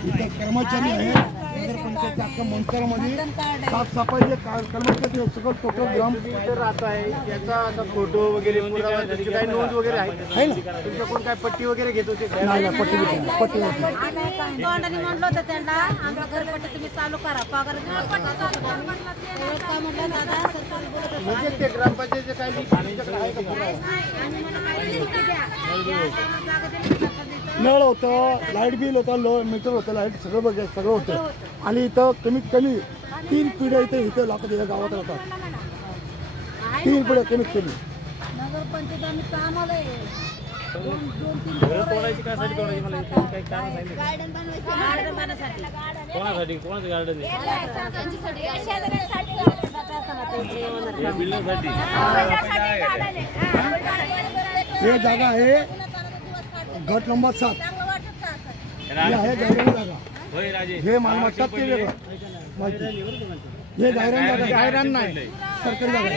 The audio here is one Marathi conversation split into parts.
इथे कर्मचारी आहेत नगरपंचायतच्या अख्ख्या मंचामध्ये साफसफाईचे कर्मचारी सगळं टोटल ग्राम राहत आहे त्याचा असा फोटो वगैरे काही नोंद वगैरे आहे ना तुमच्याकडून काय पट्टी वगैरे घेत होते नाही पट्टी म्हणलं होतं त्यांना आमचं घरपट्टी तुम्ही चालू करा पगार म्हणजे ते ग्रामपंचायतचे काही नळ होतं लाईट बिल होतं मीटर होतं लाईट सगळं बघायचं सगळं होतं आणि इथं कमीत कमी 3 पिढ्या इथं लागतात या गावात राहतात 3 पिढ्या कमीत कमी नगरपंचायत आम्ही कामाला आहे हे जागा आहे गट नंबर 7 आहे गायरान जागा हे मालमत्ता ते वेगळं हे गायरान नाही सरकारी जागा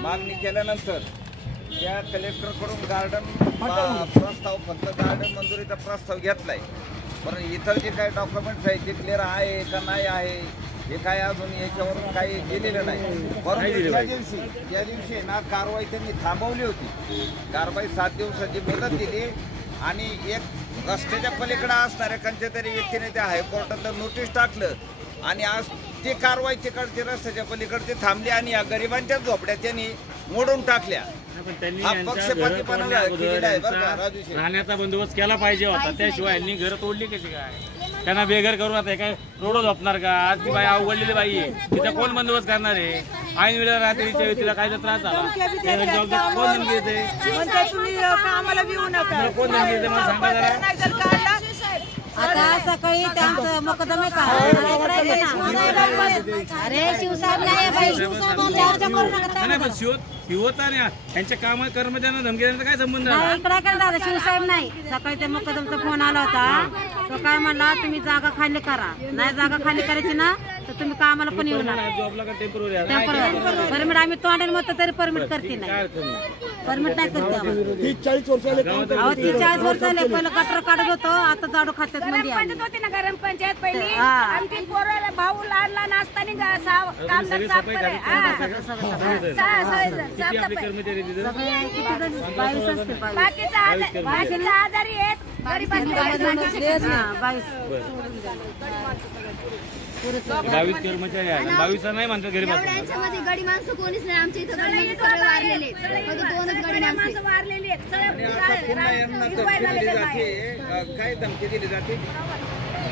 मागणी केल्यानंतर त्या कलेक्टरकडून गार्डन प्रस्ताव फक्त गार्डन मंजुरीचा प्रस्ताव घेतलाय पण इतर जे काही डॉक्युमेंट्स आहेत ते क्लिअर आहे का नाही आहे हे काय अजून याच्यावरून काही गेलेलं नाही परंतु त्या दिवशी ना कारवाई त्यांनी थांबवली होती कारवाई 7 दिवसाची मुदत दिली आणि एक रस्त्याच्या पलीकडे असणाऱ्या कोणत्या तरी व्यक्तीने त्या हायकोर्टात नोटीस टाकलं आणि आज ती कारवाई तिकडची रस्त्याच्या पलीकडची थांबली आणि या गरिबांच्या झोपड्या त्यांनी मोडून टाकल्या राहण्याचा बंदोबस्त केला पाहिजे होता त्याशिवाय यांनी घर तोडली कशी काय त्यांना बेघर करून आता काय रोड झोपणार का आज ती बाई अवघडलेली बाई आहे तिचा कोण बंदोबस्त करणार आहे ऐन वेळेला राहते तिच्या तिला काय त्रास झाला कोण धमकी देते कोण धमकी देते मला सांगा आता सकाळी त्यांचं मुकदमे अरे शिवसाहेब त्यांच्या कामात कर्मचाऱ्यांना धमकी देण्याचा काय संबंध इकडे दादा शिवसाहेब नाही सकाळी त्या मुकदमचा फोन आला होता तो काय म्हणला तुम्ही जागा खाली करा नाही जागा खाली करायची ना तर तुम्ही कामाला पण येऊ नका परमिट आम्ही तोंडाने म्हणतो तरी परमिट करते नाही परमिट नाही करते 30-40 वर्ष झाले 30-40 वर्ष झाले पहिलं कटर काढत होतो आता झाडू खात्यात मध्ये होती ना ग्रामपंचायत पहिली आमची पोराला भाऊ लहान लहान असताना कामदार साफ बाकीचा आजारी आहेत 22 कर्मचारी आहे 22 नाही म्हणतात घरी याच्यामध्ये गडी माणसं कोणीच नाही आमच्या इथं गडी माणसं सगळे वारलेले दोनच गडी माणसं वारलेली काय धमकी दिली जाते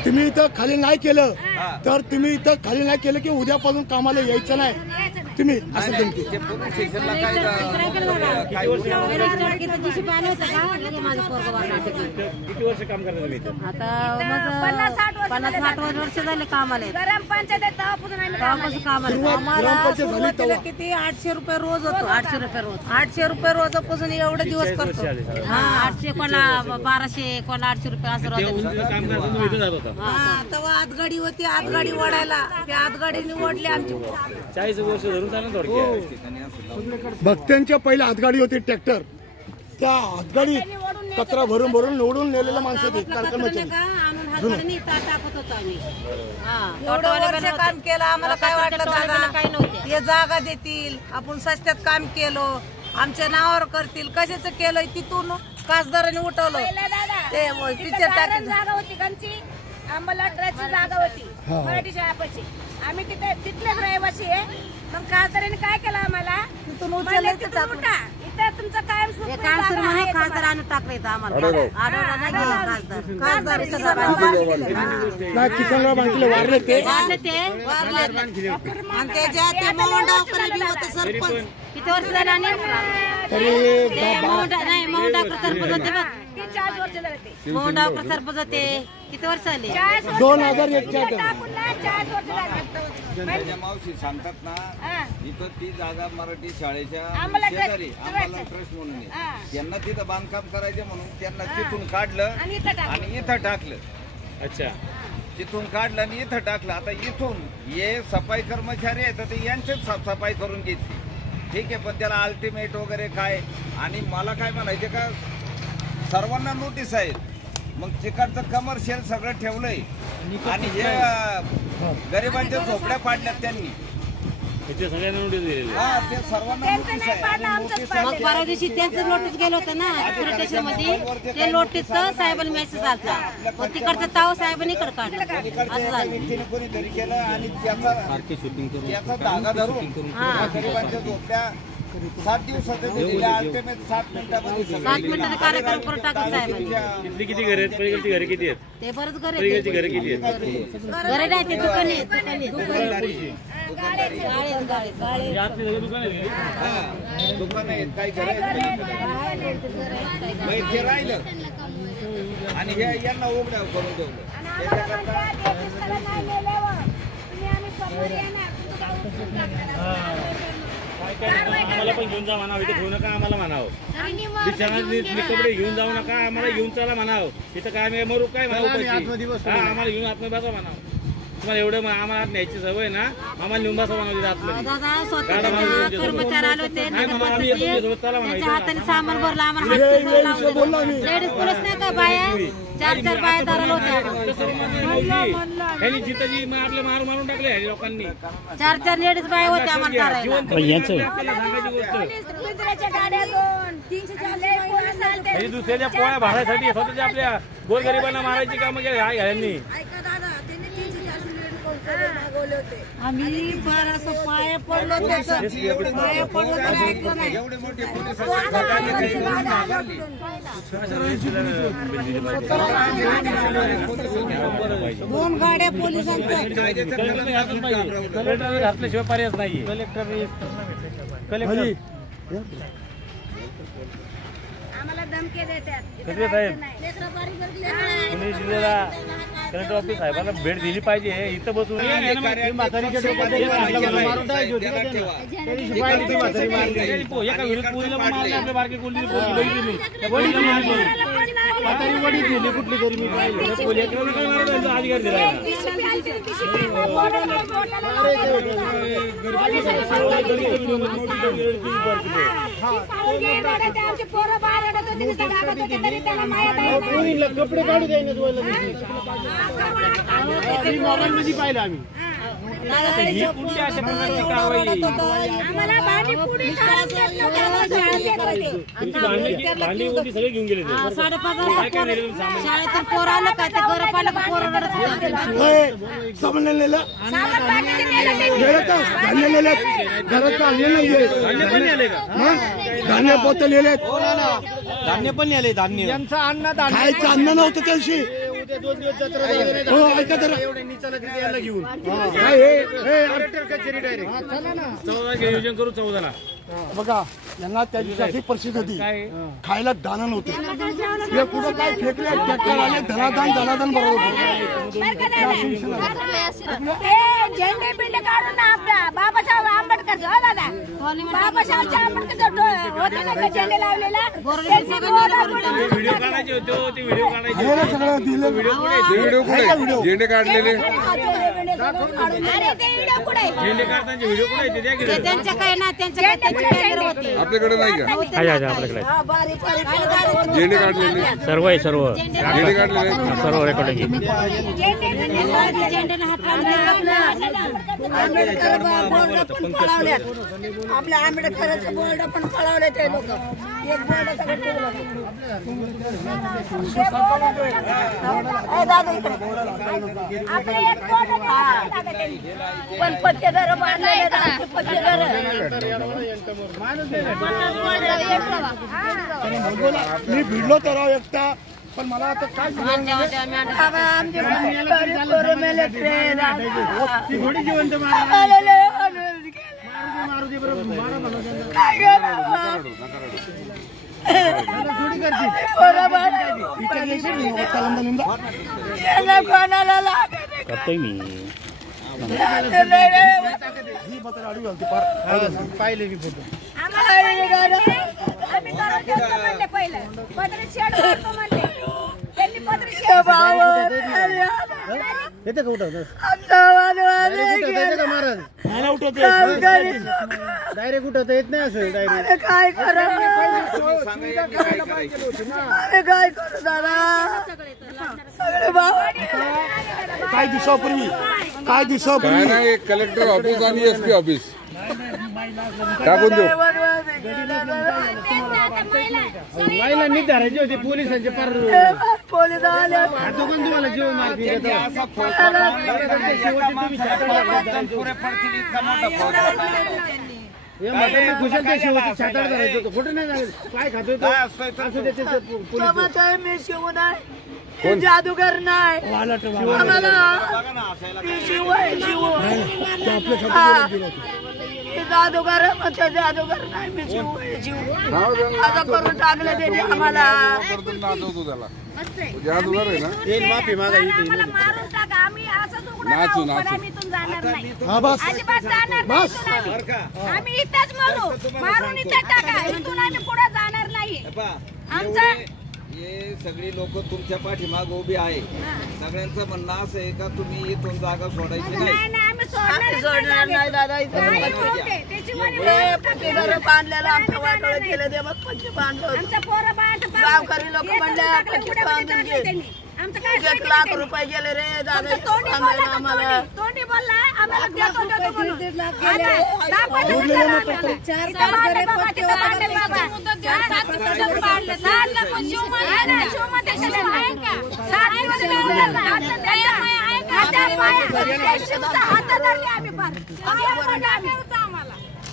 तुम्ही इथं खाली नाही केलं तर तुम्ही इथं खाली नाही केलं की उद्यापासून कामाला यायचं नाही तुम्ही असं धमकी किती वर्ष काम करता तुम्ही आता 50-60 वर्ष झाले कामाला किती 800 रुपये रोज होतो 800 रुपये रोजापासून एवढे दिवस करतो 800 कोणा 1200 कोणा 800 रुपये असं रोज तेव्हा आतगाडी होती आतगाडी ओढायला त्या आतगाडीने ओढली आमची 40 वर्ष धरून चालू थोडक्यात भक्तांच्या पहिल्या हातगाडी होती ट्रॅक्टर त्या हातगाडी कचरा भरून भरून निवडून नेलेल्या माणसं काम केलं आम्हाला काय वाटलं हे जागा देतील आपण सस्त्यात काम केलं आमच्या नावावर करतील कशाचं केलं तिथून खासदारांनी उठवलं ते जागा होती कंची अंबलटराची जागा होती मराठी शाळापाशी आम्ही तिथलेच रहिवासी आहे मग खासदारांनी काय केलं आम्हाला तिथून उठा इथं तुमचं कायम खासदार आणून टाकलं इथं आम्हाला किसनराव बांधले वारले ते सरपंच किती वर्ष झाले मोहनडावकर सरपंच होते किती वर्ष झाले 2001 मावशी सांगतात ना इथं ती जागा मराठी शाळेच्या शेजारी आम्हाला ट्रस्ट म्हणून त्यांना तिथं बांधकाम करायचे म्हणून त्यांना तिथून काढलं आणि इथं टाकलं अच्छा तिथून काढलं आणि इथं टाकलं आता इथून हे सफाई कर्मचारी आहेत तर यांचीच साफसफाई करून घेतली ठीक आहे, पण त्याला अल्टिमेट वगैरे काय. आणि मला काय म्हणायचे का, सर्वांना नोटीस आहे, मग तिकडचं कमर्शियल सगळं ठेवलंय आणि हे गरिबांच्या झोपड्या पाडल्यात त्यांनी. सगळ्यांना नोटीस दिलेली. हा, ते सर्वांना नोटीस आहे. मग परवा दिवशी त्यांचं नोटीस गेलं होतं ना पोलीस स्टेशन मध्ये, ते नोटीसचं साहेबांनी मेसेज आलता, मग तिकडचं ताव साहेबांनी इकडे काढलं. असं झालं. व्यक्तीने कोणीतरी केलं आणि त्याचा धागा धरून गरिबांच्या झोपड्या 7 दिवसाचे दिलेल्या अल्टिमेट 7 मिनिटामध्ये 7 मिनिटाचा कार्यक्रम करून टाकत साहेबांनी. किती किती घर आहेत, पलीकडची घरे किती आहेत, ते बरंच घर पलीकडची घरे किती आहेत. घरे नाही, ते दुकाने आहेत. दुकान आहेत, काही घर ते राहिलं आणि हे यांना उघड्यावर करून ठेवलं. आम्हाला पण घेऊन जा म्हणावं, इथे ठेवू नका आम्हाला म्हणावं. बिचारा कपडे घेऊन जाऊ नका, आम्हाला घेऊन चला म्हणावं. इथं काय मी मरू काय म्हणावं, आम्हाला घेऊन आतमध्ये बसा म्हणावं. तुम्हाला एवढं आम्हाला न्यायची सवय ना, आम्हाला लिहून बसा म्हणावं आतमध्ये. कर्मचारी आले होते, त्यांच्या हाताने सामान भरलं, आम्हाला लेडीज पोलीस नाही का बाया, 4 बाया धरलं होत्या. जिथं मग आपले मारून टाकले लोकांनी. 4 लेडीज बाया होत्या आम्हाला धरायला. दुसऱ्याच्या पोळ्या भाड्यासाठी स्वतःच्या आपल्या गोरगरिबांना मारायची कामं केली यांनी. आम्ही फार असं पाया पडलो, पाया पडलो तर ऐकलं नाही. एवढे मोठे पोलीस 2 गाड्या पोलिसांच्या. कलेक्टर घातल्याशिवाय पर्यायच नाहीये. कलेक्टर आम्हाला धमकी देतात. कलेक्टर साहेब, तुम्ही जिल्ह्याला कलेक्टर ऑफिस साहेबांना भेट दिली पाहिजे. इथं बसून आपल्या बारकी कुठली तरी मी अधिकार दिला. कपडे काढू द्यायला मोबाईल मध्ये पाहिलं आम्ही. भांडी सगळे घेऊन गेले. 5:30 शाळेतून पोरं आलं का, ते घर पाहिलं का पोरं सामान नेलं, धान्य नेले, घरात आणले नाहीये, धान्य पोते नेले, धान्य पण नेले. धान्य यांचं अन्न खायचं अन्न नव्हतं त्या दिवशी. 2 दिवस जत्रा हो, ऐका जरा. घेऊन कचेरी डायरेक्ट 14 नियोजन करू. 14ला बघा, यांना त्या दिवशी अशी परिस्थिती होती, खायला दाना नव्हते. हे कुठं काय फेकले, ट्रॅक्टर आले, धनादान बरोबर. झेंडे बिंडे काढून आपला बाबासाहेब आंबेडकर दादा, बाबासाहेब आंबेडकर होते ना झेंडे लावलेला, व्हिडिओ काढायचे होते. ते व्हिडिओ काढायचे सगळं दिलं. झेंडे काढलेले झेंडे काढताना व्हिडिओ कुठे द्या की त्यांच्या काय ना, त्यांच्या आपल्याकडे नाही का? आपल्याकडे झेंडे काढलेले सर्व आहे, सर्व झेंडे काढलेले सर्व रेकॉर्डिंग. आपल्या आंबेडकरांचं बोर्ड पण पळवले ते लोक. एक बोर्ड पण पत्ते घर बांधलेले, पत्ते घर मी भिडलो तर राव एकटा, पण मला आता काय करतोय मी. पाहिले मी फोटो. आम्ही पहिलं पत्र शेड म्हणले, त्यांनी पत्र शेड येते का उठवत? मला उठवते. डायरेक्ट उठवता येत नाही असं डायरेक्ट. अरे काय करा सांगा यांनी काय करायचं. अरे काय करू दादा सगळे भाव काही दिवसापूर्वी काय नाही कलेक्टर ऑफिस आणि एसपी ऑफिस टाकून देऊ. महिलांनी धरायचे होते पोलिसांचे पार पोलीस आले दोघं तुम्हाला जीव मारतील. असा फौज पुरे पडतील इतका मोठा फौज कुशल ते शेवटी छाताड धरायचं होतं. कुठे नाही जायचं. काय खातोय तो? काय असतोय तर असू दे ते पोलीस. मी शिव नाही जादूगर नाही आम्हाला मी शिव आहे शिव जादूगर म्हणजे जादूगर नाही मी शिव आहे शिव असं करून टाकलं त्याने आम्हाला नाचवतो त्याला जादूगार आहे ना. येईल माफी मागा आम्हाला मारून टाका आम्ही असंच उघडं नाचू, राहू, पण नाचू. आम्ही इथून जाणार नाही हा बस अजिबात जाणार नाही इथून आम्ही. आम्ही इथंच मरू मारून इथं टाका इथून आम्ही पुढे जाणार नाही आमचा हे सगळी लोक तुमच्या पाठीमाग उभी आहे. सगळ्यांचं म्हणणं असं आहे का तुम्ही इथून जागा सोडायची नाही. नाही नाही आम्ही सोडणार नाही दादा इथे नाही होते. त्याची वाली हे पक्के घर बांधलेलं आमचं वाटोळं केलं ते मग पक्के बांधलं होतं. आमच्या पोरं बाळाचं गावकरी लोक म्हणले पक्के बांधून घे. आमचं काय 1 लाख रुपये गेले रे दादा तोंडी बोलला का आम्हाला तोंडी बोलला आम्हाला देतो म्हणून. आता 10-15 दिवस झाले आम्हाला. इथं बांधले बाबा, तिथं बांधले बाबा. 7 दिवस बांधले. 7 लाख पण शिवमध्ये केलं आहे का? 7 दिवस बांधले. आता शिवचा हात धरले आम्ही पण.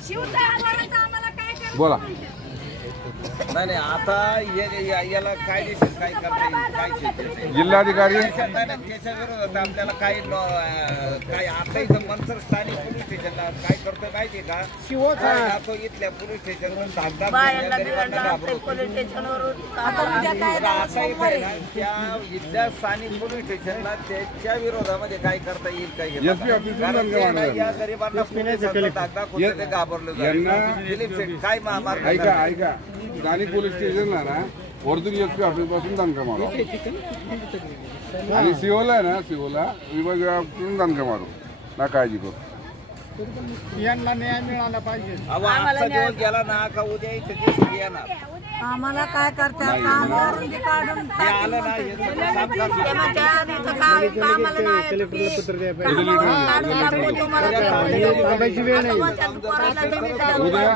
शिवचा आम्हाला काय केलं? बोला. नाही आता याला कायदेशीर काय करता येईल काय जिल्हाधिकारी त्याच्या विरोधात आपल्याला काय आता इथं मनसर स्थानिक पोलीस स्टेशनला काय करतोय माहितीये का तो इथल्या पोलीस स्टेशनवर बायांना बिघडलं असते पोलीस स्टेशनवरून आता उद्या काय झालं सोमवारी त्या इथल्या स्थानिक पोलीस स्टेशनला त्याच्या विरोधामध्ये काय करता येईल काय SP ऑफिसला या गरिबांना पोलिसांचा धाक दाखवतो ते घाबरलं दिलीप शेठ काय महामार्ग ऐका स्थानिक पोलीस स्टेशनला ना वरतून एसपी ऑफिस पासून दणका मारू आणि सीओला आहे ना सीओला विभागातून दणका मारू ना काळजी करू. यांना न्याय मिळाला पाहिजे. आजचा दिवस गेला ना का उद्या इथे दिवशी येणार आम्हाला काय करतात कामावरून बी काढून आलं ना हे सगळं साफ करून ते म्हणते, "आम्ही तर कामाला नाही येत तुम्ही. कामावरून काढून टाकू तुम्हाला ते थांबायची वेळ नाही. असं म्हणतात, पोराला तुम्ही द्या.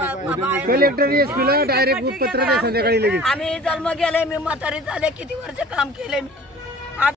कलेक्टर एसपीला डायरेक्ट पत्र द्या संध्याकाळी लगेच. आम्ही जन्म गेले मी म्हातारी झाले किती वर्ष काम केले मी